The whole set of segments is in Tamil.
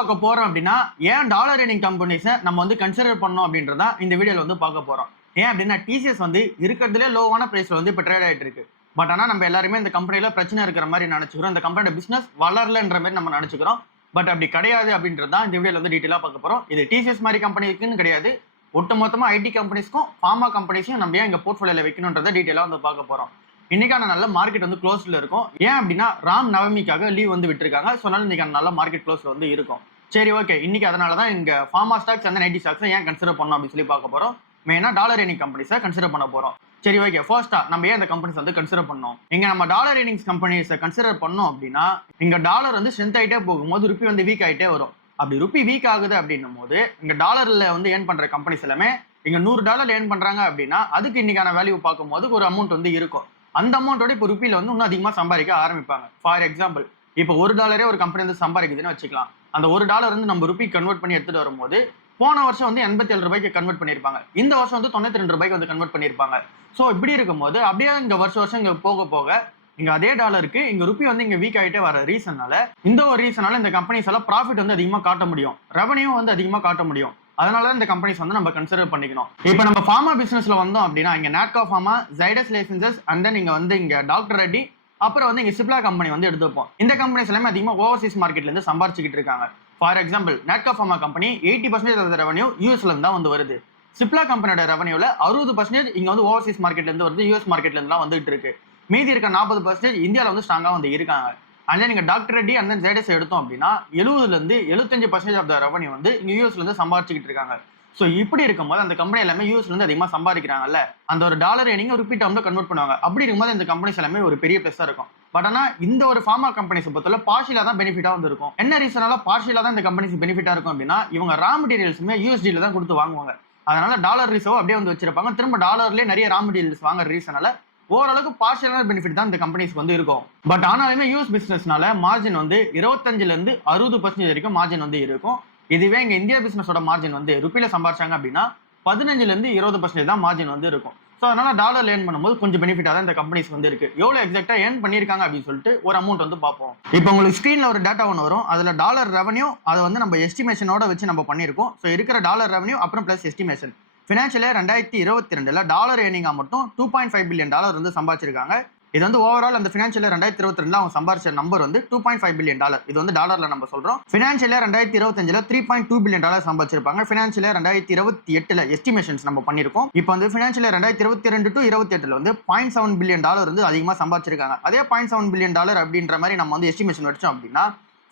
பார்க்க போறோம் அப்படின்னா ஏன் டாலர் ஏர்னிங் கம்பெனிஸை நம்ம வந்து கன்சிடர் பண்ணோம் அப்படின்றத இந்த வீடியோல வந்து பார்க்க போறோம். ஏன் அப்படின்னா டிசிஎஸ் வந்து இருக்கிறதுலே லோவான பிரைஸ்ல வந்து இப்போ ட்ரேட் ஆயிட்டு இருக்கு. பட் ஆனால் நம்ம எல்லாருமே இந்த கம்பெனில பிரச்சனை இருக்கிற மாதிரி நினைச்சுக்கிறோம். இந்த கம்பெனியோட பிசினஸ் வளரலன்ற மாதிரி நம்ம நினைச்சுக்கிறோம். பட் அப்படி கிடையாது அப்படின்றது தான் இந்த வீடியோல வந்து டீட்டெயிலாக பார்க்க போறோம். இது டிசிஎஸ் மாதிரி கம்பெனிக்குன்னு கிடையாது, ஒட்டுமொத்தமா ஐடி கம்பெனிஸ்க்கும் ஃபார்மா கம்பெனிஸையும் நம்ம ஏன் எங்க போர்ட்ஃபோலியோல வைக்கணுன்றதை டீட்டெயிலாக வந்து பார்க்க போறோம். இன்னைக்கான நல்ல மார்க்கெட் வந்து க்ளோஸ்ல இருக்கும். ஏன் அப்படின்னா ராம் நவமிக்காக லீவ் வந்து விட்டுருக்காங்க. ஸோ அதனால இன்னைக்கு நல்ல மார்க்கெட் க்ளோஸ்ல வந்து இருக்கும். சரி, ஓகே. இன்னைக்கு அதனால தான் இங்க ஃபார்மா ஸ்டாக்ஸ் அந்த ஐடி ஸ்டாக்ஸ் ஏன் கன்சிடர் பண்ணோம் அப்படின்னு சொல்லி பார்க்க போறோம். மெயினா டாலர் ஏர்னிங் கம்பெனிஸை கன்சிடர் பண்ண போறோம். சரி, ஓகே. ஃபர்ஸ்டா நம்ம ஏன் இந்த கம்பெனிஸ் வந்து கன்சிடர் பண்ணோம்? இங்க நம்ம டாலர் ஏர்னிங்ஸ் கம்பெனிஸை கன்சிடர் பண்ணோம் அப்படின்னா இங்க டாலர் வந்து ஸ்ட்ரென்த் ஆகிட்டே போகும்போது ருப்பி வந்து வீக் ஆகிட்டே வரும். அப்படி ருப்பி வீக் ஆகுது அப்படின்னும் போது இங்க டாலர்ல வந்து ஏர்ன் பண்ற கம்பெனிஸ் எல்லாமே இங்க $100 ஏர்ன் பண்றாங்க அப்படின்னா அதுக்கு இன்னைக்கான வேல்யூ பார்க்கும்போது ஒரு அமௌண்ட் வந்து இருக்கும். அந்த அமௌண்ட்டோட இப்போ ருப்பியில வந்து இன்னும் அதிகமாக சம்பாதிக்க ஆரம்பிப்பாங்க. ஃபார் எக்ஸாம்பிள், இப்போ $1 ஒரு கம்பெனி வந்து சம்பாதிக்குதுன்னு வச்சுக்கலாம். அந்த $1 வந்து நம்ம ருப்பி கன்வெர்ட் பண்ணி எடுத்துட்டு வரும்போது போன வருஷம் வந்து $87 கன்வெர்ட் பண்ணியிருப்பாங்க. இந்த வருஷம் வந்து $92 வந்து கன்வெர்ட் பண்ணியிருப்பாங்க. ஸோ இப்படி இருக்கும்போது அப்படியே இங்க வருஷம் இங்க போக போக இங்க அதே டாலருக்கு இங்க ருப்பி வந்து இங்க வீக் ஆகிட்டே வர ரீசனால இந்த ஒரு ரீசனால இந்த கம்பெனிஸ் எல்லாம் ப்ராஃபிட் வந்து அதிகமாக காட்ட முடியும், ரெவன்யூ வந்து அதிகமாக காட்ட முடியும். அதனால இந்த கம்பெனிஸ் வந்து நம்ம கன்சிடர் பண்ணிக்கணும். இப்போ நம்ம ஃபார்மா பிசினஸ்ல வந்தோம் அப்படின்னா இங்க நாட்கா ஃபார்மா, ஜைடஸ் லைசன்சஸ் அண்ட் தென் இங்க வந்து இங்க டாக்டர் ரெட்டி, அப்புறம் வந்து இங்க சிப்லா கம்பெனி வந்து எடுத்துப்போம். இந்த கம்பெனிஸ் எல்லாமே அதிகமாக ஓவர்சீஸ் மார்க்கெட்ல இருந்து சம்பாரிச்சுக்கிட்டு இருக்காங்க. For example, Natco Pharma company 80% of revenue யூஎஸ்ல இருந்து தான் வந்து வருது. சிப்லா கம்பெனியோட ரெவன்யூல 60% இங்க வந்து ஓவர்சீஸ் மார்க்கெட்ல இருந்து வருது, யூஎஸ் மார்க்கெட்ல இருந்து வந்துட்டு இருக்கு. மீதி இருக்க 40% இந்தியாவில் வந்து ஸ்ட்ராங்கா வந்து இருக்காங்க. அண்ட் நீங்க doctor Reddy and then Zydus எடுத்தோம் அப்படின்னா 70-75% ஆஃப் த ரெவன்யூ வந்து இங்க யூஎஸ்ல இருந்து சம்பாரிச்சுக்கிட்டு இருக்காங்க. ஸோ இப்படி இருக்கும்போது அந்த கம்பெனி எல்லாமே யூஎஸ்ல இருந்து அதிகமாக சம்பாதிக்கிறாங்கல்ல, அந்த ஒரு டாலர் ஏர்னிங் ஒரு ருப்பி டேர்ம்ல கன்வெர்ட் பண்ணுவாங்க. அப்படி இருக்கும்போது இந்த கம்பெனிஸ் எல்லாமே ஒரு பெரிய பிளஸா இருக்கும். பட் ஆனால் இந்த ஒரு ஃபார்மா கம்பெனிஸ் பொறுத்தவரை பார்ஷியலா தான் பெனிஃபிட்டா வந்து இருக்கும். என்ன ரீசனால பார்ஷியலா தான் இந்த கம்பெனிஸ் பெனிஃபிட்டா இருக்கும் அப்படின்னா இவங்க ரா மெட்டீரியல்ஸுமே யூஎஸ்டில தான் கொடுத்து வாங்குவாங்க. அதனால டாலர் ரிசர்வ் அப்படியே வந்து வச்சிருப்பாங்க. திரும்ப டாலர்லேயே நிறைய ரா மெட்டீரியல்ஸ் வாங்குற ரீசனால ஓரளவுக்கு பார்ஷியலான பெனிஃபிட் தான் இந்த கம்பெனிஸ்க்கு வந்து இருக்கும். பட் ஆனாலுமே யூஎஸ் பிசினஸ்னால மார்ஜின் வந்து 25% 60% வரைக்கும் மார்ஜின் வந்து இருக்கும். இதுவே இங்க இந்தியா பிசினஸோட மார்ஜின் வந்து ருப்பியில சம்பாரிச்சாங்க அப்படின்னா 15-20% தான் மார்ஜின் வந்து இருக்கும். ஸோ அதனால டாலர் ஏர்ன் பண்ணும்போது கொஞ்சம் பெனிஃபிட்டா தான் இந்த கம்பெனிஸ் வந்து இருக்கு. எவ்வளவு எக்ஸாக்டா ஏர்ன் பண்ணிருக்காங்க அப்படின்னு சொல்லிட்டு ஒரு அமௌண்ட் வந்து பார்ப்போம். இப்போ உங்களுக்கு ஸ்கிரீன்ல ஒரு டேட்டா ஒன்று வரும். அதுல டாலர் ரெவன்யூ அதை வந்து நம்ம எஸ்டிமேஷனோட வச்சு நம்ம பண்ணிருக்கோம். ஸோ இருக்கிற டாலர் ரெவன்யூ அப்புறம் plus estimation financial year 2022 dollar ஏர்னிங்கா மட்டும் $2.5 பில்லியன் வந்து சம்பாதிச்சிருக்காங்க. இது வந்து ஓவரால் அந்த ஃபினான்ஷியல் இயர் 2022 அவங்க சம்பாதிச்ச நம்பர் வந்து $2.5 பில்லியன். இது வந்து டாலர்ல நம்ம சொல்றோம். ஃபினான்ஷியல் இயர் 2025 $3.2 பில்லியன் சம்பாதிச்சிருப்பாங்க. ஃபினான்ஷியல் இயர் 2028 எஸ்டிமேஷன்ஸ் நம்ம பண்ணிருக்கோம். இப்போ வந்து ஃபினான்ஷியல் இயர் 2022 to 28 வந்து $0.7 பில்லியன் வந்து அதிகமாக சம்பாதிச்சிருக்காங்க. அதே $0.7 பில்லியன் அப்படின்ற மாதிரி நம்ம வந்து எஸ்டிமேஷன் வச்சோம் அப்படின்னா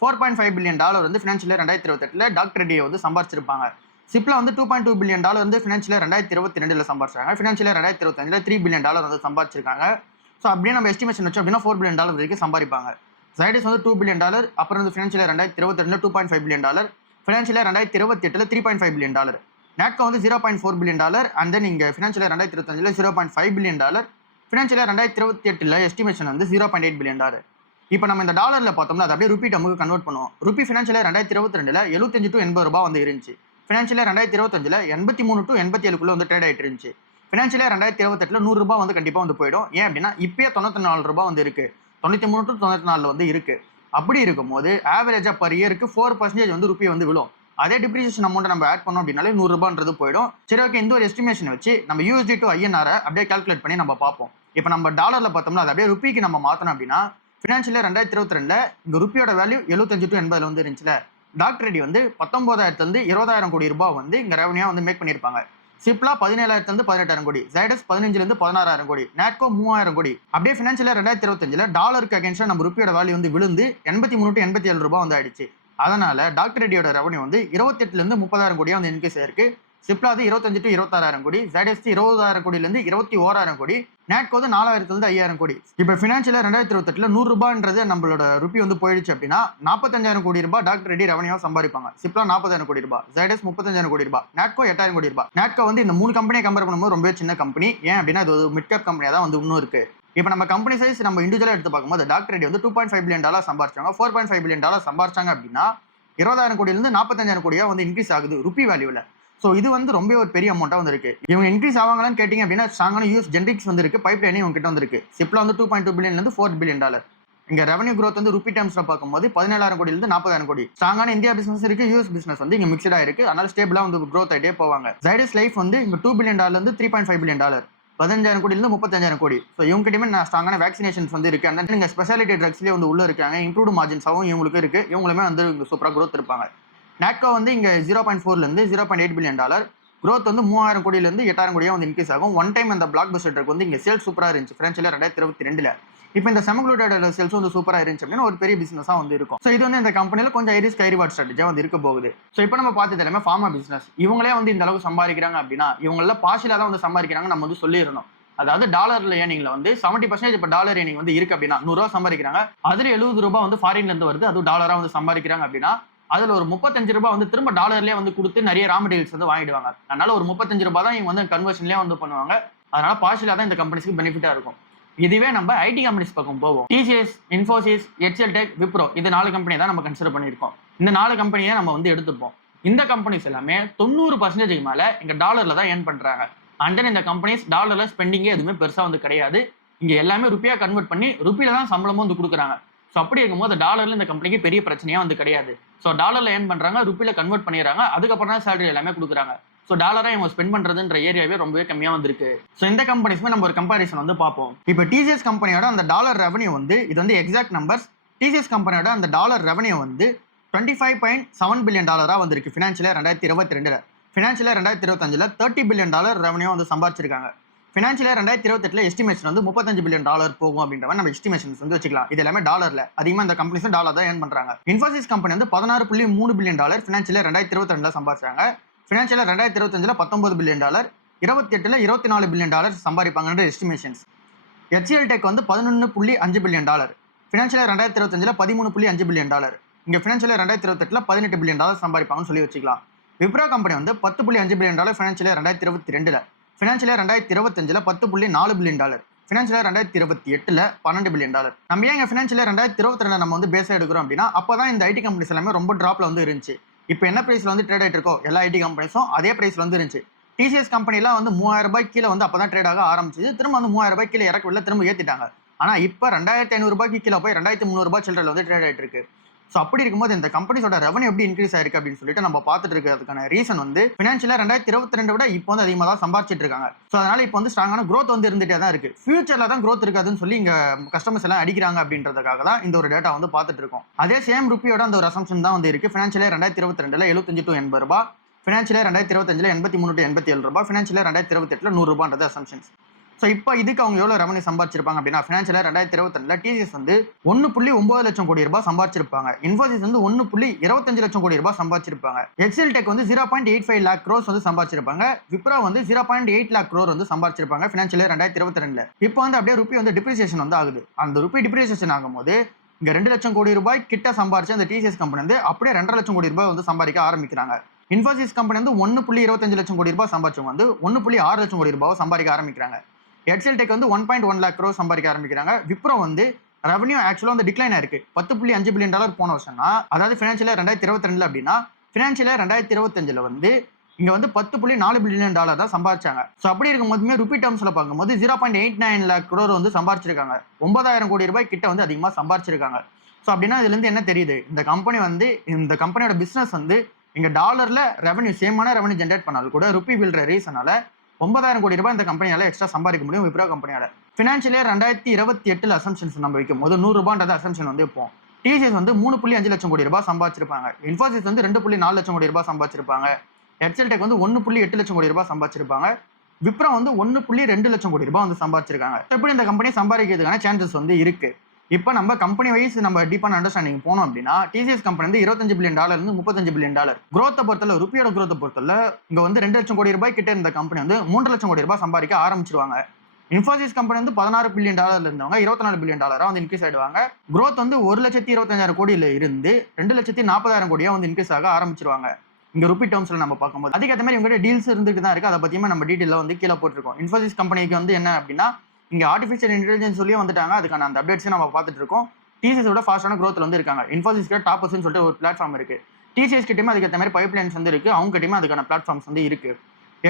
$4.5 பில்லியன் வந்து ஃபினான்ஷியல் இயர் 2028 டாக்டர் ரெட்டியை வந்து சம்பாதிச்சிருப்பாங்க. சிப்லா வந்து $2.2 பில்லியன் வந்து ஃபினான்ஷியல் இயர் 2022 சம்பாதிச்சாங்க. ஃபினான்ஷியல் இயர் 2025 $3 பில்லியன் வந்து சம்பாதிச்சிருக்காங்க. ஸோ அப்படியே நம்ம எஸ்டிமேஷன் வச்சோம் அப்படின்னா $4 பில்லியன் வரைக்கும் சம்பாதிப்பாங்க. ஜைடஸ் வந்து $2 பில்லியன், அப்புறம் வந்து financial year 2022 $2.5 billion, financial year 2028 $3.5 billion, Natco வந்து $0.4 பில்லியன் அண்ட் தென் இங்கே financial year 2025 $0.5 billion, financial year 2028 estimation வந்து $0.8 பில்லியன். இப்போ நம்ம இந்த டாலர்ல பார்த்தோம்னா அது அப்படியே ருப்பி டேர்முக்கு கன்வெர்ட் பண்ணுவோம். ருப்பி ஃபினான்ஷியல் இயர் 2022 75 to 80 வந்து இருந்துச்சு. ஃபினான்ஷியல் இயர் 2025 83 to 87 வந்து ட்ரேட் ஆகிட்டு இருந்துச்சு. ஃபினான்ஷியல் இயர் 2028 $100 வந்து கண்டிப்பாக வந்து போயிடும். ஏன் அப்படின்னா இப்பயே $94 வந்து இருக்கு, 93 to 94 வந்து இருக்கு. அப்படி இருக்கும்போது ஆவரேஜா பர் இயருக்கு 4% வந்து ருப்பி வந்து விழும். அதே டிப்ரிசியேஷன் அமௌண்ட் நம்ம ஆட் பண்ணோம் அப்படின்னாலே $100 போயிடும். சரி, ஓகே. இந்த ஒரு எஸ்டிமேஷன் வச்சு நம்ம USD to INR அப்படியே கால்குலேட் பண்ணி நம்ம பார்ப்போம். இப்போ நம்ம டாலர்ல பார்த்தோம்னா அது அப்படியே ருப்பிக்கு நம்ம மாற்றணும் அப்படின்னா ஃபினான்ஷியல் இயர் 2022 இங்க ருப்பியோட வேல்யூ 75 to 80 வந்து இருந்துச்சுல. டாக்டர் ரெட்டி வந்து 19,000 20,000 கோடி ரூபாய் வந்து இங்க ரெவன்யூ வந்து மேக் பண்ணியிருப்பாங்க. சிப்லா 17,000 18,000 கோடி, ஜைடஸ் 15 16,000 கோடி, நாட்கோ 3,000 கோடி. அப்படியே ஃபினான்ஷியல் இயர் 2025 டாலருக்கு அகேன்ஸ்டா நம்ம ருப்பியோட வேல்யூ வந்து விழுந்து 83 to 87 வந்து ஆயிடுச்சு. அதனால டாக்டர் ரெட்டியோட ரெவன்யூ வந்து 28 30,000 கோடியா வந்து இன்க்ரீஸ் ஆயிருக்கு. சிப்லா 25 to 26,000 கோடி, ஜைடஸ் 20,000 கோடியிலிருந்து 21,000 கோடி, நாட்கோ 4,000 5,000 கோடி. இப்போ ஃபினான்ஷியல் இயர் 2028 $100 நம்மளோட ருப்பி வந்து போயிடுச்சு அப்படின்னா 45,000 கோடி ரூபாய் டாக்டர் ரெட்டி ரெவன்யூ சம்பாதிப்பாங்க. சிப்லா 40,000 கோடி ரூபாய், ஜைடஸ் 35,000 கோடி ரூபாய், நாட்கோ 8,000 கோடி ரூபாய். நாட்கோ வந்து இந்த 3 கம்பெனியை கம்பேர் பண்ணும்போது ரொம்ப சின்ன கம்பெனி. ஏன் அப்படின்னா இது ஒரு மிட் கேப் கம்பெனியா தான் வந்து இன்னும் இருக்கு. இப்போ நம்ம கம்பெனி சைஸ் நம்ம இண்டிவிஜுவலா எடுத்து பார்க்கும்போது டாக்டர் ரெட்டி வந்து $2.5 பில்லியன் சம்பாதிச்சாங்க. $4.5 பில்லியன் சம்பாதிச்சாங்க அப்படின்னா 20,000 கோடியிலிருந்து 45,000 கோடியா வந்து இன்க்ரீஸ் ஆகுது ருப்பி வேல்யூல. ஸோ இது வந்து ரொம்ப ஒரு பெரிய அமௌண்ட்டாக வந்து இருக்கு. இவங்க இன்க்ரீஸ் ஆவாங்களான்னு கேட்டிங்க அப்படின்னா ஸ்ட்ராங்கான யூஎஸ் ஜென்ரிக்ஸ் வந்து இருக்கு, பைப் லைனிங் உங்ககிட்ட வந்து இருக்கு. சிப்லா வந்து $2.2 பில்லியன்லேருந்து $4 பில்லியன், இங்க ரெவன்யூ growth வந்து ரூபி டேர்ம்ஸ்ல பார்க்கும்போது 17,000 கோடியிலிருந்து 40,000 கோடி. ஸ்ட்ராங்கான இந்தியா பிசினஸ் இருக்கு, யூஎஸ் பிசினஸ் வந்து இங்க மிக்சடா இருக்கு. அதனால ஸ்டேபிளா வந்து growth ஆயிட்டே போவாங்க. ஜைடஸ் லைஃப் வந்து இங்க $2 பில்லியன் இருந்து $3.5 பில்லியன், 15,000 கோடியிலிருந்து 35,000 கோடி. ஸோ இவங்க கிட்டயுமே ஸ்ட்ராங்கான வேக்சினேஷன்ஸ் வந்து இருக்கு. அந்த நீங்க ஸ்பெஷாலிட்டி ட்ரக்ஸ்லேயே வந்து உள்ள இருக்காங்க. இம்ப்ரூவ்டு மார்ஜின்ஸாகவும் இவங்களுக்கு இருக்கு. இவங்களுமே வந்து சூப்பரா growth இருப்பாங்க. நாட்கோ வந்து இங்க 0.4 இருந்து $0.8 பில்லியன், growth வந்து 3,000 கோடியிலிருந்து 8,000 கோடியா வந்து இன்க்ரீஸ் ஆகும். ஒன் டைம் அந்த பிளாக் பஸ்டர் ட்ரக் வந்து இங்க சேல்ஸ் சூப்பரா இருந்துச்சு ஃபினான்ஷியல் 2022ல. இப்போ இந்த செமக்ளூட்டட் சேல்ஸ் வந்து சூப்பரா இருந்துச்சு அப்படின்னா ஒரு பெரிய பிசினஸா வந்து இருக்கும். ஸோ இது வந்து இந்த கம்பெனில கொஞ்சம் ஹை ரிஸ்க் ஹை ரிவார்ட் ஸ்ட்ராட்டஜியா வந்து இருக்க போகுது. ஸோ இப்போ நம்ம பார்த்தது எல்லாமே ஃபார்மா பிசினஸ். இவங்களே வந்து இந்த அளவுக்கு சம்பாதிக்கிறாங்க அப்படின்னா இவங்கள பார்ஷியலா தான் வந்து சம்பாதிக்கிறாங்க நம்ம வந்து சொல்லிடணும். அதாவது டாலர்ல ஏர்னிங்ல வந்து 70% இப்போ டாலர் ஏர்னிங் வந்து இருக்கு அப்படின்னா $100 சம்பாதிக்கிறாங்க. அதுல $70 வந்து ஃபாரின்ல இருந்து வருது, அதுவும் டாலரா வந்து சம்பாதிக்கிறாங்க அப்படின்னா அதுல ஒரு $35 வந்து திரும்ப டாலர்லயே வந்து கொடுத்து நிறைய ரா மெட்டீரியல்ஸ் வந்து வாங்கிடுவாங்க. அதனால ஒரு $35 தான் இவங்க வந்து கன்வர்ஷன்லயே வந்து பண்ணுவாங்க. அதனால பார்ஷியலா தான் இந்த கம்பெனிஸ்க்கு பெனிஃபிட்டா இருக்கும். இதுவே நம்ம ஐடி கம்பெனிஸ் பக்கம் போவோம். டிசிஎஸ், இன்ஃபோசிஸ், HCLTech, விப்ரோ இது 4 கம்பெனி தான் நம்ம கன்சிடர் பண்ணியிருக்கோம். இந்த 4 கம்பெனியை நம்ம வந்து எடுத்துப்போம். இந்த கம்பெனிஸ் எல்லாமே 90% மேல இங்க டாலர்ல தான் ஏர்ன் பண்றாங்க. அண்ட் தென் இந்த கம்பெனிஸ் டாலர்ல ஸ்பெண்டிங்கே எதுவுமே பெருசா வந்து கிடையாது. இங்க எல்லாமே ருப்பியா கன்வெர்ட் பண்ணி ருப்பியில தான் சம்பளமும் வந்து கொடுக்குறாங்க. ஸோ அப்படி இருக்கும்போது டாலர்ல இந்த கம்பெனிக்கு பெரிய பிரச்சனையா வந்து கிடையாது. ஸோ டாலர்ல ஏர்ன் பண்றாங்க, ருப்பியில கன்வெர்ட் பண்ணிடுறாங்க, அதுக்கப்புறம் தான் சேலரி எல்லாமே கொடுக்குறாங்க. ஸோ டாலரா இவங்க ஸ்பெண்ட் பண்றதுன்ற ஏரியாவே ரொம்பவே கம்மியா வந்திருக்கு. ஸோ இந்த கம்பெனிஸ்மே நம்ம ஒரு கம்பேரிசன் வந்து பார்ப்போம். இப்போ டிசிஎஸ் கம்பெனியோட அந்த டாலர் ரெவன்யூ வந்து இது வந்து எக்ஸாக்ட் நம்பர்ஸ். டிசிஎஸ் கம்பெனியோட அந்த டாலர் ரெவன்யூ வந்து $25.7 பில்லியன் வந்திருக்கு ஃபினான்ஷியல் 2022ல. ஃபினான்ஷியல் 2025ல $30 பில்லியன் ரெவன்யூ வந்து சம்பாதிச்சிருக்காங்க. ஃபினான்ஷியல் 2028ல எஸ்டிமேஷன் வந்து $35 பில்லியன் போகும் அப்படின்ற நம்ம எஸ்டிமேஷன்ஸ் வந்து வச்சுக்கலாம். இது எல்லாமே டாலர்ல. அதிகமாக இந்த கம்பெனிஸ் டாலர் தான் ஏர்ன் பண்றாங்க. இன்ஃபோசிஸ் கம்பெனி வந்து $16.3 பில்லியன் ஃபினான்ஷியல் 2022ல சம்பாதிச்சாங்க. ஃபினான்ஷியல் 2025ல $19 பில்லியன், 28ல $24 பில்லியன் சம்பாதிப்பாங்கன்ற எஸ்டிமேஷன்ஸ். HCLTech வந்து $11.5 பில்லியன், ஃபினான்ஷியல் 2025ல $13.5 பில்லியன், இங்க ஃபினான்ஷியல் 2028ல $18 பில்லியன் சம்பாதிப்பாங்கன்னு சொல்லி வச்சுக்கலாம். விப்ரோ கம்பெனி வந்து $10.5 பில்லியன் ஃபினான்ஷியல் 2022ல, ஃபினான்ஷியல் 2025ல $10.4 பில்லியன், ஃபினான்ஷியல் 2028ல $12 பில்லியன். நம்ம ஏன் ஃபினான்ஷியல் 2022ல நம்ம வந்து பேச எடுக்கிறோம் அப்படின்னா அப்பதான் இந்த ஐடி கம்பெனிஸ் எல்லாமே ரொம்ப டிராப்ல வந்து இருந்துச்சு. இப்போ என்ன பிரைஸ்ல வந்து ட்ரேட் ஆயிட்டு இருக்கோ எல்லா ஐடி கம்பெனிஸும் அதே பிரைஸ்ல வந்து இருந்துச்சு. டிசிஎஸ் கம்பெனிலாம் வந்து $3,000 கீழே வந்து அப்பதான் ட்ரேட் ஆக ஆரம்பிச்சு, திரும்ப வந்து $3,000 கீழே இறக்கவில்லை, திரும்ப ஏத்திட்டாங்க. ஆனா இப்போ $2,500 கீழே போய் $2,300 சில்லறையில் வந்து ட்ரேட் ஆயிட்டு இருக்கு. ஸோ அப்படி இருக்கும்போது இந்த கம்பெனிஸோட ரெவன்யூ எப்படி இன்க்ரீஸ் ஆயிருக்கு அப்படின்னு சொல்லிட்டு நம்ம பார்த்துட்டு இருக்கிறதுக்கான ரீசன் வந்து ஃபினான்ஷியலா 2022 விட இப்போ வந்து அதிகமாக தான் சம்பாதிச்சிட்டு இருக்காங்க. ஸோ அதனால இப்போ வந்து ஸ்ட்ராங்கான growth வந்து இருந்துட்டே தான் இருக்கு. ஃபியூச்சர்ல தான் growth இருக்காதுன்னு சொல்லி இங்க கஸ்டமர்ஸ் எல்லாம் அடிக்கிறாங்க அப்படின்றதுக்காக தான் இந்த ஒரு டேட்டா வந்து பார்த்துட்டு இருக்கோம். அதே சேம் ருப்பியோட அந்த ஒரு அசம்ஷன் தான் வந்து இருக்கு. ஃபினான்ஷியல் 2022ல 75 to 80 ரூபாய், ஃபினான்ஷியல் 2025ல 83 to 87 ரூபாய், ஃபினான்ஷியல் 2028ல 100 ரூபான்றது அசம்ஷன்ஸ். ஸோ இப்போ இதுக்கு அவங்க எவ்வளோ ரெவன்யூ சம்பாதிச்சிருப்பாங்க அப்படின்னா ஃபினான்ஷியல் 2022ல டிசிஎஸ் வந்து $1.9 லட்சம் கோடி சம்பாதிச்சிருப்பாங்க. இன்ஃபோசிஸ் வந்து $1.25 லட்சம் கோடி சம்பாதிச்சிருப்பாங்க. HCLTech வந்து 0.85 lakh crores வந்து சம்பாதிச்சிருப்பாங்க. விப்ரோ வந்து 0.8 lakh crore வந்து சம்பாதிச்சிருப்பாங்க ஃபினான்ஷியல் 2022ல. இப்போ வந்து அப்படியே ருப்பி வந்து டிப்ரிசியேஷன் வந்து ஆகுது. அந்த ருப்பி டிப்ரிசியேஷன் ஆகும்போது இங்க $2 லட்சம் கோடி கிட்ட சம்பாதிச்ச அந்த டிசிஎஸ் கம்பெனி வந்து அப்படியே $2.5 லட்சம் கோடி வந்து சம்பாதிக்க ஆரம்பிக்கிறாங்க. இன்ஃபோசிஸ் கம்பெனி வந்து $1.25 லட்சம் கோடி சம்பாதிச்சவங்க வந்து $1.6 லட்சம் கோடி சம்பாதிக்க ஆரம்பிக்கிறாங்க. HCLTech வந்து 1.1 lakh crore சம்பாதிக்க ஆரம்பிக்கிறாங்க. விப்ரோ வந்து ரெவன்யூ ஆக்சுவலா வந்து டிக்ளைன் ஆயிருக்கு. $10.5 பில்லியன் போன வருஷம்னா, அதாவது ஃபினான்ஷியல் 2022ல அப்படின்னா ஃபினான்ஷியல் 2025ல வந்து இங்க வந்து $10.4 பில்லியன் தான் சம்பாதிச்சாங்க. ஸோ அப்படி இருக்கும்போதுமே ருபி டேர்ம்ஸ்ல பார்க்கும்போது 0.89 lakh crore வந்து சம்பாதிச்சிருக்காங்க. 9,000 கோடி ரூபாய் கிட்ட வந்து அதிகமா சம்பாதிச்சிருக்காங்க. ஸோ அப்படின்னா இதுல இருந்து என்ன தெரியுது, இந்த கம்பெனியோட பிசினஸ் வந்து இங்க டாலர்ல ரெவன்யூ சேமான ரெவன்யூ ஜென்ரேட் பண்ணாலும் கூட ருபி வில்ற ரீசனால 9,000 கோடி ரூபாய் இந்த கம்பெனியால எக்ஸ்ட்ரா சம்பாதிக்க முடியும் விப்ரோ கம்பெனியால. ஃபினான்ஷியல் 2028ல அசம்ஷன்ஸ் நம்ம வைக்கும் போது 100 ரூபான்றது அசம்ஷன் வந்து இப்போ டிசிஎஸ் வந்து 3.5 லட்சம் கோடி ரூபாய் சம்பாதிச்சிருப்பாங்க. இன்ஃபோசிஸ் வந்து 2.4 லட்சம் கோடி ரூபாய் சம்பாதிச்சிருப்பாங்க. HCLTech வந்து 1.8 லட்சம் கோடி ரூபாய் சம்பாதிச்சிருப்பாங்க. விப்ரோ வந்து 1.2 லட்சம் கோடி ரூபாய் வந்து சம்பாதிச்சிருக்காங்க. எப்படி இந்த கம்பெனி சம்பாதிக்கிறதுக்கான சான்சஸ் வந்து இருக்கு. இப்போ நம்ம கம்பெனி வைஸ் நம்ம டீப்பான அண்டர்ஸ்டாண்டிங் போனோம் அப்படின்னா டிசிஎஸ் கம்பெனி வந்து $25 பில்லியன் இருந்து $35 பில்லியன். growth பொறுத்தல ருப்பியோட growth பொறுத்தல இங்க வந்து 2 லட்சம் கோடி ரூபாய் கிட்ட இருந்த கம்பெனி வந்து 3 லட்சம் கோடி ரூபாய் சம்பாதிக்க ஆரம்பிச்சிருவாங்க. இன்ஃபோசிஸ் கம்பெனி வந்து $16 பில்லியன் இருந்தவங்க $24 பில்லியன் வந்து இன்க்ரீஸ் ஆயிடுவாங்க. growth வந்து 1,25,000 கோடியில இருந்து 2,40,000 கோடியா வந்து இன்க்ரீஸ் ஆக ஆரம்பிச்சிருவாங்க. இங்க ருப்பி டேர்ம்ஸ்ல நம்ம பார்க்கும்போது அதுக்கேற்ற மாதிரி இவங்க டீல்ஸ் இருந்துட்டு தான் இருக்கு. அதை பத்தியுமே நம்ம டீட்டெயில வந்து கீழே போட்டிருக்கோம். இன்ஃபோசிஸ் கம்பெனிக்கு வந்து என்ன அப்படின்னா இங்க ஆர்டிஃபிஷியல் இன்டெலிஜென்ஸ் சொல்லியே வந்துட்டாங்க. அதுக்கான அந்த அப்டேட்ஸ் நம்ம பார்த்துட்டு இருக்கோம். டிசிஎஸோட ஃபாஸ்டான growthல வந்து இருக்காங்க. இன்ஃபோசிஸ் கிட்ட டாப்பர்ஸ்னு சொல்லிட்டு ஒரு பிளாட்ஃபார்ம் இருக்கு. டிசிஎஸ் கிட்டயுமே அதுக்கேற்ற மாதிரி பைப்லைன்ஸ் வந்து இருக்கு. அவங்க கிட்டயுமே அதுக்கான பிளாட்ஃபார்ம்ஸ் வந்து இருக்கு.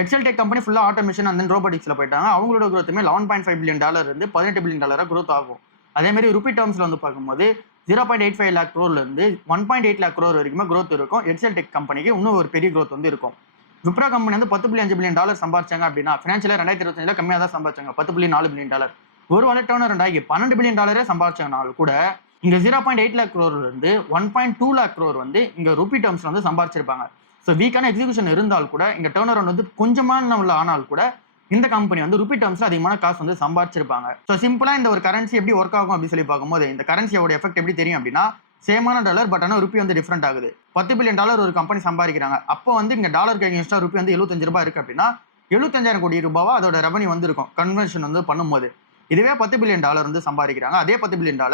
HCLTech கம்பெனி ஃபுல்லா ஆட்டோமேஷன் அண்ட் ரோபோட்டிக்ஸ்ல போயிட்டாங்க. அவங்களோட growthமே $11.5 பில்லியன் இருந்து $18 பில்லியன் growth ஆகும். அதே மாதிரி ருபி டேர்ம்ஸ்ல வந்து பார்க்கும்போது 0.85 லேக் crore-ல-இருந்து 1.8 லேக் crore வரைக்குமே growth இருக்கும். எக்ஸல் டெக் கம்பெனிக்கு இன்னும் ஒரு பெரிய growth வந்து இருக்கும். விப்ரோ கம்பெனி வந்து $10.5 பில்லியன் சம்பாரிச்சாங்க அப்படின்னா ஃபினான்ஷியலா 2025 கம்மியாக தான் சம்பாரிச்சாங்க. $10.4 பில்லியன். ஒரு வேலை டர்ன் ஆகி $12 பில்லியன் சம்பாரிச்சாங்கனாலும் கூட இங்க 0.8 லேக் crore-ல-இருந்து 1.2 லேக் crore வந்து இங்க ருபி டேர்ம்ஸ்ல வந்து சம்பாரிச்சிருப்பாங்க. ஸோ வீக்கான எக்ஸிகியூஷன் இருந்தால் கூட இங்க டர்ன் அரௌண்ட் வந்து கொஞ்சமான ஆனால் கூட இந்த கம்பெனி வந்து ருபி டேர்ம்ஸ்ல அதிகமான காசு வந்து சம்பாரிச்சிருப்பாங்க. ஸோ சிம்பிளா இந்த ஒரு கரன்சி எப்படி ஒர்க் ஆகும் அப்படின்னு சொல்லி பார்க்கும்போது இந்த கரன்சியோட எஃபெக்ட் எப்படி தெரியும் அப்படின்னா சேமான டாலர் பட் ஆனால் ருபி வந்து டிஃப்ரெண்ட் ஆகுது. $10 பில்லியன் ஒரு கம்பெனி சம்பாதிக்கிறாங்க. அப்போ வந்து இங்க டாலருக்கு அகேன்ஸ்டா ருபி வந்து ₹75 இருக்கு அப்படின்னா 75,000 கோடி ரூபாவா அதோட ரெவன்யூ வந்து இருக்கும் கன்வர்ஷன் வந்து பண்ணும்போது. இதுவே $10 பில்லியன் வந்து சம்பாதிக்கிறாங்க. அதே $10 பில்லியன்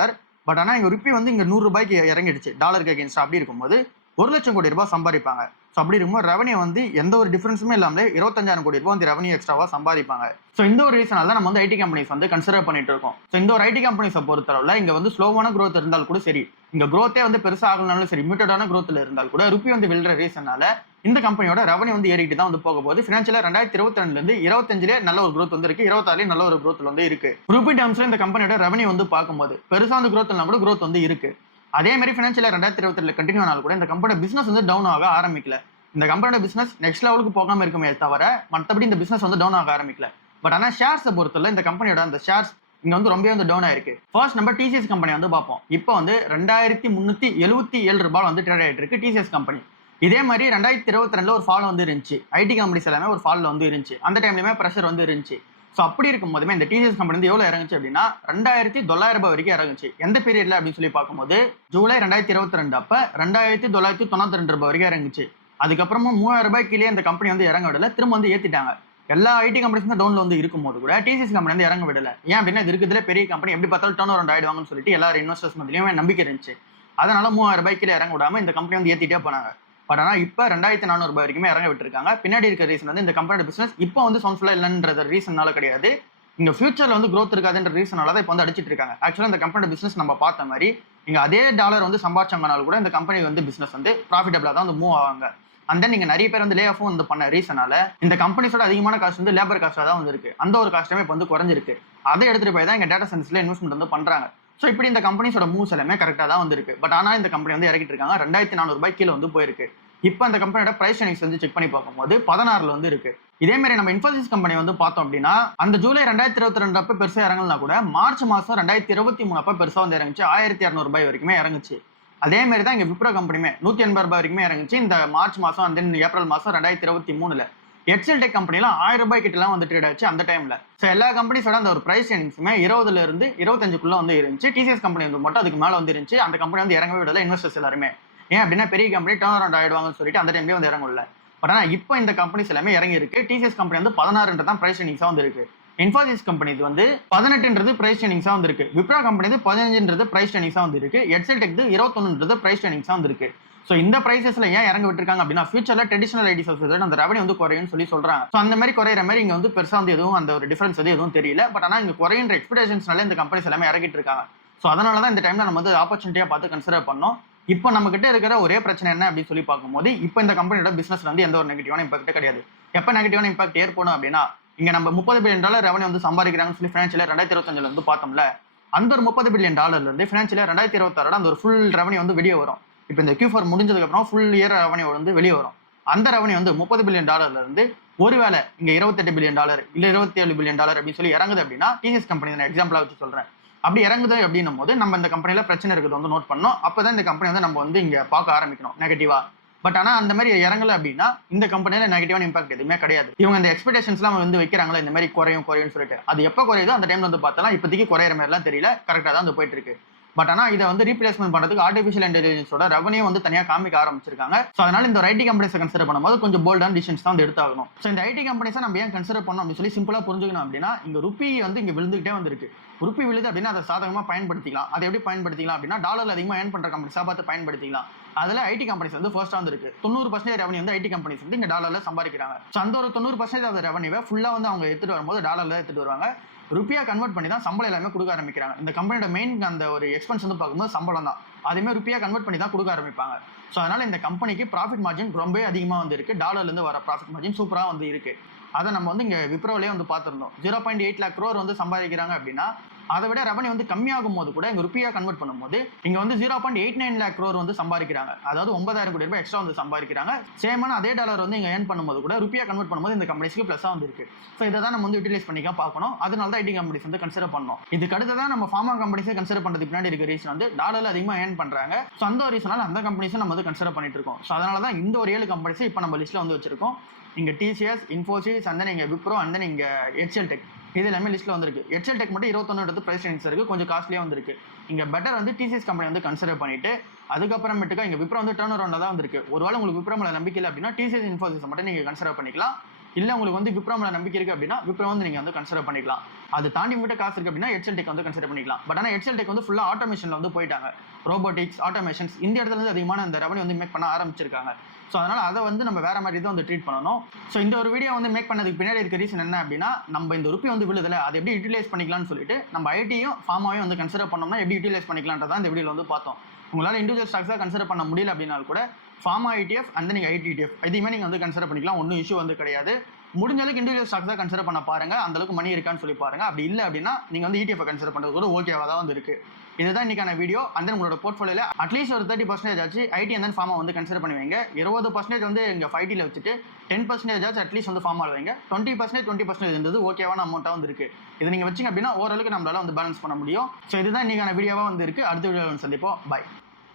பட் ஆனால் இங்க ருபி வந்து இங்க ₹100 இறங்கிடுச்சு டாலருக்கு அகேன்ஸ்டா. அப்படி இருக்கும்போது ₹1,00,000 கோடி சம்பாதிப்பாங்க. ஸோ அப்படி இருக்கும்போது ரெவன்யூ வந்து எந்த ஒரு டிஃபரன்ஸுமே இல்லாமலே ₹25,000 கோடி வந்து ரெவன்யூ எக்ஸ்ட்ராவா சம்பாதிப்பாங்க. ஸோ இந்த ஒரு ரீசனால தான் நம்ம வந்து ஐடி கம்பெனிஸ் வந்து கன்சிடர் பண்ணிட்டு இருக்கோம். ஸோ இந்த ஒரு ஐடி கம்பெனிஸை பொறுத்தளவுல இங்க வந்து ஸ்லோவான growth இருந்தால் கூட சரி, இங்க growth வந்து பெருசா ஆகலனாலும் சரி, மியூட்டடான growthல இருந்தால் கூட ருபி வந்து விழுற ரீசனால இந்த கம்பெனியோட ரெவன்யூ வந்து ஏறிட்டு தான் வந்து போக போகுது. ஃபினான்ஷியலா 2022-ல-இருந்து 25 நல்ல ஒரு growth வந்து இருக்கு, 26 நல்ல ஒரு growth வந்து இருக்கு. ருபி டேர்ம்ஸ்ல இந்த கம்பெனியோட ரெவன்யூ வந்து பார்க்கும்போது பெருசா வந்து growth இல்லைனா கூட growth வந்து இருக்கு. அதே மாதிரி ஃபினான்ஷியலா 2022 கண்டினியூ ஆனாலும் கூட இந்த கம்பெனியோட பிசினஸ் வந்து டவுன் ஆக ஆரம்பிக்கல. இந்த கம்பெனியோட பிசினஸ் நெக்ஸ்ட் லெவலுக்கு போகாம இருக்குமே தவிர மற்றபடி இந்த பிசினஸ் வந்து டவுன் ஆக ஆரம்பிக்கல. பட் ஆனால் ஷேர்ஸை பொறுத்தவரை இந்த கம்பெனியோட அந்த ஷேர்ஸ் இங்க வந்து ரொம்ப வந்து டவுன் ஆயிருக்கு. ஃபர்ஸ்ட் நம்ம டிசிஎஸ் கம்பெனி வந்து பார்ப்போம். இப்போ வந்து $2,377 வந்து ட்ரேட் ஆயிட்டு இருக்கு டிசிஎஸ் கம்பெனி. இதே மாதிரி 2022 ஒரு ஃபால் வந்து இருந்துச்சு. ஐடி கம்பெனிஸ் எல்லாமே ஒரு ஃபால்ல வந்து இருந்துச்சு. அந்த டைம்லயுமே ப்ரெஷர் வந்து இருந்துச்சு. ஸோ அப்படி இருக்கும் போதுமே இந்த டிசிஎஸ் கம்பெனி வந்து எவ்வளவு இறங்குச்சு அப்படின்னா $2,900 வரைக்கும் இறங்குச்சு. எந்த பீரியட்ல அப்படின்னு சொல்லி பார்க்கும்போது ஜூலை 2022 அப்ப $2,992 வரைக்கும் இறங்குச்சு. அதுக்கப்புறமா $3,000 கீழே இந்த கம்பெனி வந்து இறங்க விடல, திரும்ப வந்து ஏத்திட்டாங்க. எல்லா ஐடி கம்பெனிஸும் டவுன்ல வந்து இருக்கும்போது கூட டிசிஎஸ் கம்பெனி வந்து இறங்க விடல. ஏன் அப்படின்னா இது இருக்கிறதுல பெரிய கம்பெனி, எப்படி பார்த்தாலும் டர்ன் அரௌண்ட் ஆயிடுவாங்கன்னு சொல்லிட்டு எல்லாரும் இன்வெஸ்டர்ஸ் மத்தியிலுமே நம்பிக்கை இருந்துச்சு. அதனால $3,000 கீழே இறங்க விடாம இந்த கம்பெனி வந்து ஏத்திட்டே போனாங்க. பட் ஆனால் இப்போ $2,400 வரைக்குமே இறங்க விட்டுருக்காங்க. பின்னாடி இருக்க ரீசன் வந்து இந்த கம்பெனியோட பிசினஸ் இப்போ வந்து சவுண்ட்ஃபுல்லா இல்லைன்ற ரீசனால கிடையாது, இங்க ஃபியூச்சர்ல வந்து growth இருக்காதுன்ற ரீசனால தான் இப்போ வந்து அடிச்சிட்டு இருக்காங்க. ஆக்சுவலா இந்த கம்பெனியோட பிசினஸ் நம்ம பார்த்த மாதிரி இங்க அதே டாலர் வந்து சம்பாதிச்சாங்கனாலும் கூட இந்த கம்பெனி வந்து பிசினஸ் வந்து ப்ராஃபிட்டபிளா தான் வந்து மூவ் ஆவாங்க. அண்ட் தென் நீங்க நிறைய பேர் வந்து லே ஆஃபும் வந்து பண்ண ரீசனால இந்த கம்பெனிஸோட அதிகமான காஸ்ட் வந்து லேபர் காஸ்டா தான் வந்து இருக்கு. அந்த ஒரு காஸ்ட்டுமே இப்போ வந்து குறைஞ்சிருக்கு. அதை எடுத்துட்டு போய் தான் இங்க டேட்டா சயின்ஸ்ல இன்வெஸ்ட்மெண்ட் வந்து பண்றாங்க. ஸோ இப்படி இந்த கம்பெனிஸோட மூவ்ஸ் எல்லாமே கரெக்டாக தான் வந்து இருக்கு. பட் ஆனால் இந்த கம்பெனி வந்து இறக்கிட்டு இருக்காங்க. $2,400 கீழே வந்து போயிருக்கு. இப்போ அந்த கம்பெனியோட பிரைஸ் எர்னிங்ஸ் வந்து செக் பண்ணி பார்க்கும்போது 16ல வந்து இருக்கு. இதே மாதிரி நம்ம இன்ஃபோசிஸ் கம்பெனி வந்து பார்த்தோம் அப்படின்னா அந்த ஜூலை 2022 அப்ப பெருசா இறங்கலனா கூட மார்ச் மாசம் 2023 அப்ப பெருசா வந்து இறங்குச்சு. $1,200 வரைக்குமே இறங்குச்சு. அதே மாதிரி தான் இங்க விப்ரோ கம்பெனியுமே $180 வரைக்குமே இறங்குச்சு இந்த மார்ச் மாசம் அண்ட் தென் ஏப்ரல் மாசம் 2023ல. எக்ஸல் டெக் கம்பெனிலாம் $1,000 கிட்டலாம் வந்து ட்ரேட் ஆச்சு அந்த டைம்ல. ஸோ எல்லா கம்பெனிஸோட அந்த ஒரு பிரைஸ் எர்னிங்ஸுமே 20ல-இருந்து 25க்குள்ள வந்து இருந்துச்சு. டிசிஎஸ் கம்பெனி வந்து மட்டும் அதுக்கு மேல வந்து இருந்துச்சு. அந்த கம்பெனி வந்து இறங்கவே விடல இன்வெஸ்டர்ஸ் எல்லாருமே. ஏன் அப்படின்னா பெரிய கம்பெனி டர்ன் அரௌண்ட் ஆயிடுவாங்கன்னு சொல்லிட்டு அந்த டைம்லயே வந்து இறங்கல. பட் ஆனால் இப்போ இந்த கம்பெனிஸ் எல்லாமே இறங்கி இருக்கு. டிசிஎஸ் கம்பெனி வந்து 16 தான் பிரைஸ் எர்னிங்ஸா வந்து இருக்கு. இன்ஃபோசிஸ் கம்பெனி வந்து 18 பிரைஸ் எர்னிங்ஸா வந்து இருக்கு. விப்ரோ கம்பெனி 15 பிரைஸ் எர்னிங்ஸா வந்து இருக்கு. எக்ஸல் டெக் 21 பிரைஸ் எர்னிங்ஸா வந்து இருக்கு. ஸோ இந்த பிரைசஸ்ல ஏன் இறங்க விட்டுருக்காங்க அப்படின்னா ஃபியூச்சர்ல ட்ரெடிஷனல் ஐடி சர்வீஸ் அந்த ரெவன்யூ வந்து குறையும்னு சொல்லி சொல்றாங்க. ஸோ அந்த மாதிரி குறையிற மாதிரி இங்க வந்து பெருசா வந்து எதுவும் அந்த ஒரு டிஃபரன்ஸ் வந்து எதுவும் தெரியல. பட் ஆனால் இங்க குறையின்ற எக்ஸ்பெக்டேஷன்ஸ்னால இந்த கம்பெனிஸ் எல்லாமே இறங்கிட்டு இருக்காங்க. ஸோ அதனால தான் இந்த டைம்ல நம்ம வந்து ஆப்பர்ச்சுனிட்டியா பார்த்து கன்சிடர் பண்ணோம். இப்போ நம்ம கிட்ட இருக்கிற ஒரே பிரச்சனை என்ன அப்படின்னு சொல்லி பார்க்கும்போது இப்போ இந்த கம்பெனியோட பிசினஸ் வந்து எந்த ஒரு நெகட்டிவான இம்பாக்ட் கிடையாது. எப்போ நெகட்டிவான இம்பாக்ட் ஏற்படும் அப்படின்னா இங்க நம்ம $30 பில்லியன் ரெவன்யூ வந்து சம்பாதிக்கிறாங்கன்னு சொல்லி ஃபினான்ஷியலா 2025ல வந்து பார்த்தோம்ல, அந்த ஒரு $30 பில்லியன் இருந்து ஃபினான்ஷியலா 2026 அந்த ஒரு ஃபுல் ரெவன்யூ வந்து வெளியே வரும். இப்போ இந்த Q4 முடிஞ்சதுக்கு அப்புறம் ஃபுல் இயர் ரெவன்யூ வந்து வெளியே வரும். அந்த ரெவன்யூ வந்து $30 பில்லியன் இருந்து ஒருவேளை இங்க $28 பில்லியன் இல்ல $27 பில்லியன் அப்படின்னு சொல்லி இறங்குது அப்படின்னா டிசிஎஸ் கம்பெனி நான் எக்ஸாம்பிளா வச்சு சொல்றேன். அப்படி இறங்குது அப்படின்னும் போது நம்ம இந்த கம்பெனில பிரச்சனை இருக்குது வந்து நோட் பண்ணோம். அப்பதான் இந்த கம்பெனி வந்து நம்ம வந்து இங்க பார்க்க ஆரம்பிக்கணும் நெகட்டிவா. பட் ஆனா அந்த மாதிரி இறங்கல அப்படின்னா இந்த கம்பெனில நெகட்டிவான இம்பாக்ட் எதுவுமே கிடையாது. இவங்க இந்த எக்ஸ்பெக்டேஷன்ஸ்லாம் வந்து வைக்கிறாங்களா இந்த மாதிரி குறையும் சொல்லிட்டு, அது எப்போ குறையுதோ அந்த டைம்ல வந்து பார்த்தாலும் இப்போதைக்கு குறையிற மாதிரிலாம் தெரியல, கரெக்டாக தான் வந்து போயிட்டு இருக்கு. பட் ஆனால் இதை வந்து ரீப்ளேஸ்மெண்ட் பண்ணுறதுக்கு ஆர்டிஃபிஷியல் இன்டெலிஜென்ஸோட ரெவன்யூ வந்து தனியாக காமிக்க ஆரம்பிச்சிருக்காங்க. ஸோ அதனால இந்த ஐடி கம்பெனிஸை கன்சிடர் பண்ணும்போது கொஞ்சம் போல்டான டிசிஷன்ஸ் தான் வந்து எடுத்தாகணும். ஸோ இந்த ஐடி கம்பெனிஸை நம்ம ஏன் கன்சிடர் பண்ணணும் அப்படின்னு சொல்லி சிம்பிளாக புரிஞ்சுக்கணும் அப்படின்னா இங்க ருபி வந்து இங்க விழுந்துகிட்டே வந்திருக்கு. ருபி விழுது அப்படின்னா அதை சாதகமாக பயன்படுத்திக்கலாம். அதை எப்படி பயன்படுத்திக்கலாம் அப்படின்னா டாலர்ல அதிகமாக ஏர்ன் பண்ற கம்பெனிஸா பார்த்து பயன்படுத்திக்கலாம். அதுல ஐடி கம்பெனிஸ் வந்து ஃபர்ஸ்ட் வந்து இருக்கு. 90% ரெவன்யூ வந்து ஐடி கம்பெனிஸ் வந்து இங்க டாலர்ல சம்பாதிக்கிறாங்க. ஸோ அந்த ஒரு 90% ஆஃப் ரெவன்யூவை ஃபுல்லா வந்து அவங்க எடுத்துட்டு வரும்போது டாலர்ல எடுத்துட்டு வருவாங்க. ருப்பியா கன்வெர்ட் பண்ணி தான் சம்பளம் எல்லாமே கொடுக்க ஆரம்பிக்கிறாங்க. இந்த கம்பெனியோட மெயின் அந்த ஒரு எக்ஸ்பென்ஸ் வந்து பார்க்கும்போது சம்பளம் தான். அதுமே ருப்பியா கன்வெர்ட் பண்ணி தான் கொடுக்க ஆரம்பிப்பாங்க. ஸோ அதனால இந்த கம்பெனிக்கு ப்ராஃபிட் மார்ஜின் ரொம்ப அதிகமாக வந்து இருக்கு. டாலர்ல இருந்து வர ப்ராஃபிட் மார்ஜின் சூப்பரா வந்து இருக்கு. அதை நம்ம வந்து இங்க விப்ரோவிலே வந்து பார்த்துருந்தோம். 0.8 lakh crore வந்து சம்பாதிக்கிறாங்க அப்படின்னா அதை விட ரெவன்யூ வந்து கம்மியாகும் போது கூட இங்க ருப்பியா கன்வெர்ட் பண்ணும்போது இங்க வந்து 0.89 lakh crore வந்து சம்பாதிக்கிறாங்க. அதாவது 9,000 கோடி ரூபாய் எக்ஸ்ட்ரா வந்து சம்பாதிக்கிறாங்க. சேமான அதே டாலர் வந்து இங்க ஏர்ன் பண்ணும்போது கூட ருப்பியா கன்வெர்ட் பண்ணும்போது இந்த கம்பெனிஸ்க்கு பிளஸா வந்து இருக்கு. ஸோ இதை தான் நம்ம வந்து யூட்டிலைஸ் பண்ணிக்க பார்க்கணும். அதனால தான் ஐடி கம்பெனிஸ் வந்து கன்சிடர் பண்ணோம். இதுக்கு அடுத்து தான் நம்ம ஃபார்மா கம்பெனிஸை கன்சிடர் பண்றதுக்கு பின்னாடி இருக்க ரீசன் வந்து டாலர்ல அதிகமாக ஏர்ன் பண்றாங்க. ஸோ அந்த ரீசனால அந்த கம்பெனிஸும் நம்ம வந்து கன்சிடர் பண்ணிட்டு இருக்கோம். ஸோ அதனால தான் இந்த ஒரு 7 கம்பெனிஸ் இப்போ நம்ம லிஸ்ட்ல வந்து வச்சிருக்கோம். இங்க TCS, இன்ஃபோசிஸ், அண்ட் தென் இங்க விப்ரோ, அண்ட் தென் இங்க HCL Tech இது எல்லாமே லிஸ்ட்ல வந்திருக்கு. HCL Tech மட்டும் 21 பிரைஸ் ரேஞ்ச் இருக்கு, கொஞ்சம் காஸ்ட்லியா வந்திருக்கு. இங்க பெட்டர் வந்து TCS கம்பெனி வந்து கன்சிடர் பண்ணிட்டு அதுக்கப்புறமேட்டுக்கா இங்க விப்ரோ வந்து டர்ன் அரௌண்ட்ல தான் வந்திருக்கு. ஒருவேளை உங்களுக்கு விப்ரோ மேல நம்பிக்கை இல்லை அப்படின்னா TCS, இன்ஃபோசிஸ் மட்டும் நீங்க கன்சிடர் பண்ணிக்கலாம். இல்ல உங்களுக்கு வந்து விப்ரோ மேல நம்பிக்கை இருக்கு அப்படின்னா விப்ரோ வந்து நீங்க வந்து கன்சிடர் பண்ணிக்கலாம். அது தாண்டி உங்ககிட்ட காசு இருக்கு அப்படின்னா HCL Tech வந்து கன்சிடர் பண்ணிக்கலாம். பட் ஆனா HCL Tech வந்து ஃபுல்லா ஆட்டோமேஷன்ல வந்து போயிட்டாங்க. ரோபோட்டிக்ஸ், ஆட்டோமேஷன்ஸ் இந்த இடத்துல இருந்து அதிகமான அந்த ரெவன்யூ வந்து மேக் பண்ண ஆரம்பிச்சிருக்காங்க. ஸோ அதனால அதை வந்து நம்ம வேற மாதிரி தான் வந்து ட்ரீட் பண்ணணும். ஸோ இந்த ஒரு வீடியோ வந்து மேக் பண்ணதுக்கு பின்னாடி இருக்க ரீசன் என்ன அப்படின்னா, நம்ம இந்த ருப்பி வந்து விழுதுல அதை எப்படி யூட்டிலைஸ் பண்ணிக்கலாம்னு சொல்லிட்டு நம்ம ஐடியும் ஃபார்மாவையும் வந்து கன்சிடர் பண்ணோம்னா எப்படி யூட்டிலைஸ் பண்ணிக்கலான்றதான் இந்த வீடியோவில் வந்து பார்த்தோம். உங்களால் இண்டிவிஜுவல் ஸ்டாக்ஸாக கன்சிடர் பண்ண முடியல அப்படின்னாலும் கூட ஃபார்மா ETF அந்த நீங்கள் ஐடி ETF இதையுமே நீங்கள் வந்து கன்சிடர் பண்ணிக்கலாம். ஒன்றும் இஷ்யூ வந்து கிடையாது. முடிஞ்ச அளவுக்கு இண்டிவிஜுவல் ஸ்டாக்ஸ் தான் கன்சிடர் பண்ண பாருங்க. அந்த அளவுக்கு மணி இருக்கான்னு சொல்லி பாருங்க. அப்படி இல்லை அப்படின்னா நீங்கள் வந்து ETF கன்சிடர் பண்ணுறது கூட ஓகேவா தான் வந்து இருக்கு. இதுதான் இன்னைக்கான வீடியோ. அந்த உங்களோட போர்ட்ஃபோலியோல அட்லீஸ்ட் ஒரு 30% ஆச்சு ஐடி அண்ட் ஃபார்மா வந்து கன்சிடர் பண்ணுவீங்க. 20% வந்து இங்கே 5Tல வச்சுட்டு 10% ஆச்சு அட்லீஸ்ட் வந்து ஃபார்மா வைங்க. 20% இருந்தது ஓகேவான அமௌண்ட்டாக வந்து இருக்கு. இது நீங்கள் வச்சிங்க அப்படின்னா ஓரளவுக்கு நம்மளால வந்து பேலன்ஸ் பண்ண முடியும். ஸோ இதுதான் இன்னைக்கான வீடியோவாக வந்து இருக்கு. அடுத்த வீடியோவில் வந்து சந்திப்போம். பாய்.